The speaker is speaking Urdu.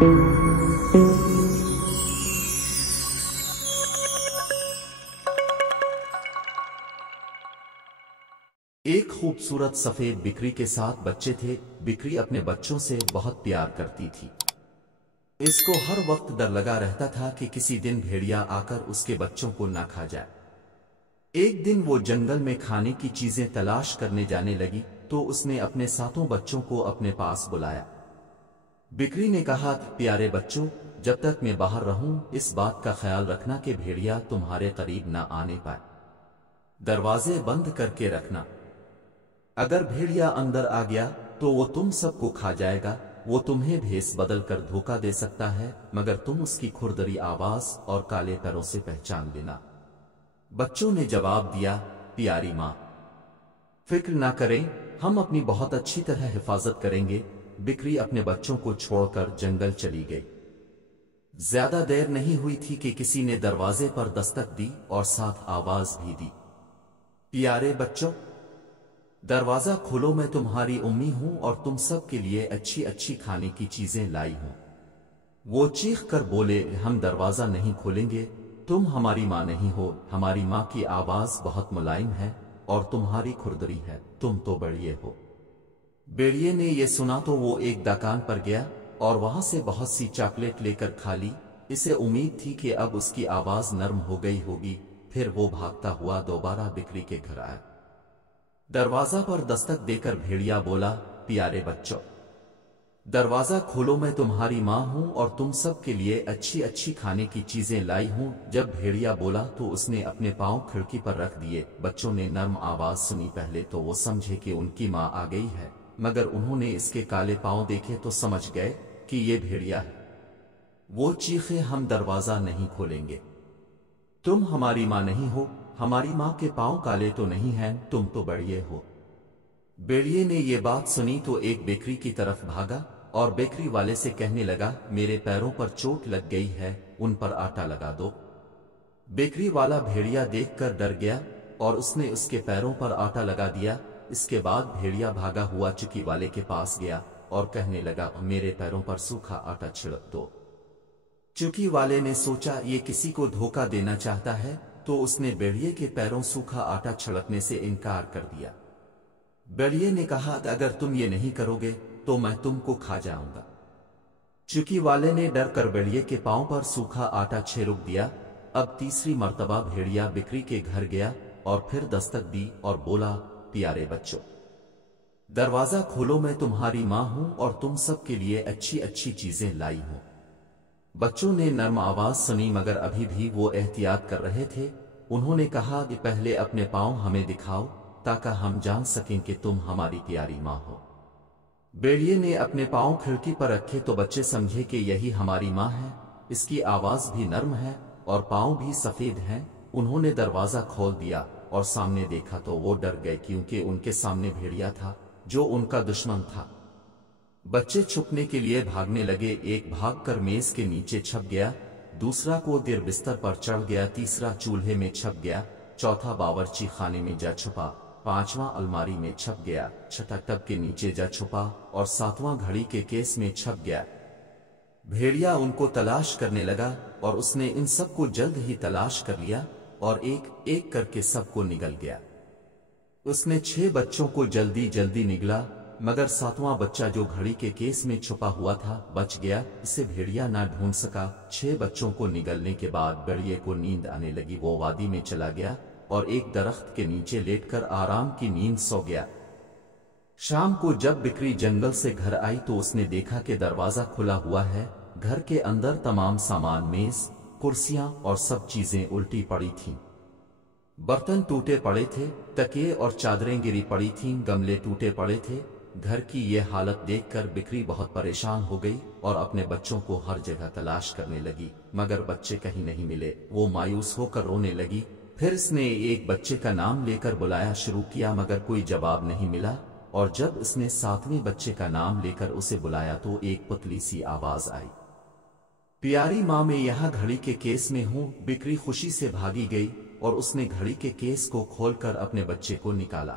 ایک خوبصورت سفید بکری کے ساتھ بچے تھے۔ بکری اپنے بچوں سے بہت پیار کرتی تھی۔ اس کو ہر وقت ڈر لگا رہتا تھا کہ کسی دن بھیڑیا آ کر اس کے بچوں کو نہ کھا جائے۔ ایک دن وہ جنگل میں کھانے کی چیزیں تلاش کرنے جانے لگی تو اس نے اپنے ساتوں بچوں کو اپنے پاس بلایا۔ بکری نے کہا، پیارے بچوں، جب تک میں باہر رہوں اس بات کا خیال رکھنا کہ بھیڑیا تمہارے قریب نہ آنے پائے۔ دروازے بند کر کے رکھنا۔ اگر بھیڑیا اندر آ گیا تو وہ تم سب کو کھا جائے گا۔ وہ تمہیں بھیس بدل کر دھوکہ دے سکتا ہے، مگر تم اس کی کھردری آواز اور کالے پیروں سے پہچان لینا۔ بچوں نے جواب دیا، پیاری ماں، فکر نہ کریں، ہم اپنی بہت اچھی طرح حفاظت کریں گے۔ بکری اپنے بچوں کو چھوڑ کر جنگل چلی گئی۔ زیادہ دیر نہیں ہوئی تھی کہ کسی نے دروازے پر دستک دی اور ساتھ آواز بھی دی، پیارے بچوں، دروازہ کھولو، میں تمہاری امی ہوں اور تم سب کے لیے اچھی اچھی کھانے کی چیزیں لائی ہوں۔ وہ چیخ کر بولے، ہم دروازہ نہیں کھولیں گے، تم ہماری ماں نہیں ہو۔ ہماری ماں کی آواز بہت ملائم ہے اور تمہاری کھردری ہے، تم تو بڑھئے ہو۔ بھیڑیے نے یہ سنا تو وہ ایک دکان پر گیا اور وہاں سے بہت سی چاکلیٹ لے کر کھا لی۔ اسے امید تھی کہ اب اس کی آواز نرم ہو گئی ہوگی۔ پھر وہ بھاگتا ہوا دوبارہ بکری کے گھر آیا۔ دروازہ پر دستک دے کر بھیڑیا بولا، پیارے بچوں، دروازہ کھولو، میں تمہاری ماں ہوں اور تم سب کے لیے اچھی اچھی کھانے کی چیزیں لائی ہوں۔ جب بھیڑیا بولا تو اس نے اپنے پاؤں کھڑکی پر رکھ دیے۔ بچوں نے نرم آواز سنی، پہلے تو وہ سمجھے کہ ان کی ماں آ گئی ہے، مگر انہوں نے اس کے کالے پاؤں دیکھے تو سمجھ گئے کہ یہ بھیڑیا ہے۔ وہ چیخے، ہم دروازہ نہیں کھولیں گے، تم ہماری ماں نہیں ہو، ہماری ماں کے پاؤں کالے تو نہیں ہیں، تم تو بڑھئے ہو۔ بھیڑیے نے یہ بات سنی تو ایک بیکری کی طرف بھاگا اور بیکری والے سے کہنے لگا، میرے پیروں پر چوٹ لگ گئی ہے، ان پر آٹا لگا دو۔ بیکری والا بھیڑیا دیکھ کر ڈر گیا اور اس نے اس کے پیروں پر آٹا لگا دیا۔ اس کے بعد بھیڑیا بھاگا ہوا چکی والے کے پاس گیا اور کہنے لگا، میرے پیروں پر سوکھا آٹا چھڑک دو۔ چکی والے نے سوچا یہ کسی کو دھوکہ دینا چاہتا ہے، تو اس نے بھیڑیے کے پیروں سوکھا آٹا چھڑکنے سے انکار کر دیا۔ بھیڑیے نے کہا، اگر تم یہ نہیں کرو گے تو میں تم کو کھا جاؤں گا۔ چکی والے نے ڈر کر بھیڑیے کے پاؤں پر سوکھا آٹا چھڑک دیا۔ اب تیسری مرتبہ بھیڑیا بکری کے گھر گیا اور پھر دستک دی اور بولا، پیارے بچوں، دروازہ کھولو، میں تمہاری ماں ہوں اور تم سب کے لیے اچھی اچھی چیزیں لائی ہوں۔ بچوں نے نرم آواز سنی مگر ابھی بھی وہ احتیاط کر رہے تھے۔ انہوں نے کہا کہ پہلے اپنے پاؤں ہمیں دکھاؤ تاکہ ہم جان سکیں کہ تم ہماری پیاری ماں ہو۔ بھیڑیے نے اپنے پاؤں کھڑکی پر رکھے تو بچے سمجھے کہ یہی ہماری ماں ہے۔ اس کی آواز بھی نرم ہے اور پاؤں بھی سفید ہیں۔ انہوں نے دروازہ کھول دیا اور سامنے دیکھا تو وہ ڈر گئے کیونکہ ان کے سامنے بھیڑیا تھا جو ان کا دشمن تھا۔ بچے چھپنے کے لیے بھاگنے لگے۔ ایک بھاگ کر میز کے نیچے چھپ گیا، دوسرا کو دیر بستر پر چڑھ گیا، تیسرا چولہے میں چھپ گیا، چوتھا باورچی خانے میں جا چھپا، پانچواں الماری میں چھپ گیا، چھٹا ٹب کے نیچے جا چھپا اور ساتواں گھڑی کے کیس میں چھپ گیا۔ بھیڑیا ان کو تلاش کرنے لگا اور اس نے ان سب کو جلد ہی تلاش کر لیا اور ایک ایک کر کے سب کو نگل گیا۔ اس نے 6 بچوں کو جلدی جلدی نگلا مگر 7واں بچہ جو گھڑی کے کیس میں چھپا ہوا تھا بچ گیا۔ اسے بھیڑیا نہ ڈھونڈ سکا۔ 6 بچوں کو نگلنے کے بعد بھیڑیے کو نیند آنے لگی۔ وہ وادی میں چلا گیا اور ایک درخت کے نیچے لیٹ کر آرام کی نیند سو گیا۔ شام کو جب بکری جنگل سے گھر آئی تو اس نے دیکھا کہ دروازہ کھلا ہوا ہے۔ گھر کے اندر تمام سامان، میز، کرسیاں اور سب چیزیں الٹی پڑی تھیں۔ برتن ٹوٹے پڑے تھے، تکیے اور چادریں گری پڑی تھیں، گملے ٹوٹے پڑے تھے۔ گھر کی یہ حالت دیکھ کر بکری بہت پریشان ہو گئی اور اپنے بچوں کو ہر جگہ تلاش کرنے لگی مگر بچے کہیں نہیں ملے۔ وہ مایوس ہو کر رونے لگی۔ پھر اس نے ایک بچے کا نام لے کر بلایا شروع کیا مگر کوئی جواب نہیں ملا، اور جب اس نے 7ویں بچے کا نام لے کر اسے بلایا تو ایک پتلی سی آواز آئی، پیاری ماں، میں یہاں گھڑی کے کیس میں ہوں۔ بکری خوشی سے بھاگی گئی اور اس نے گھڑی کے کیس کو کھول کر اپنے بچے کو نکالا۔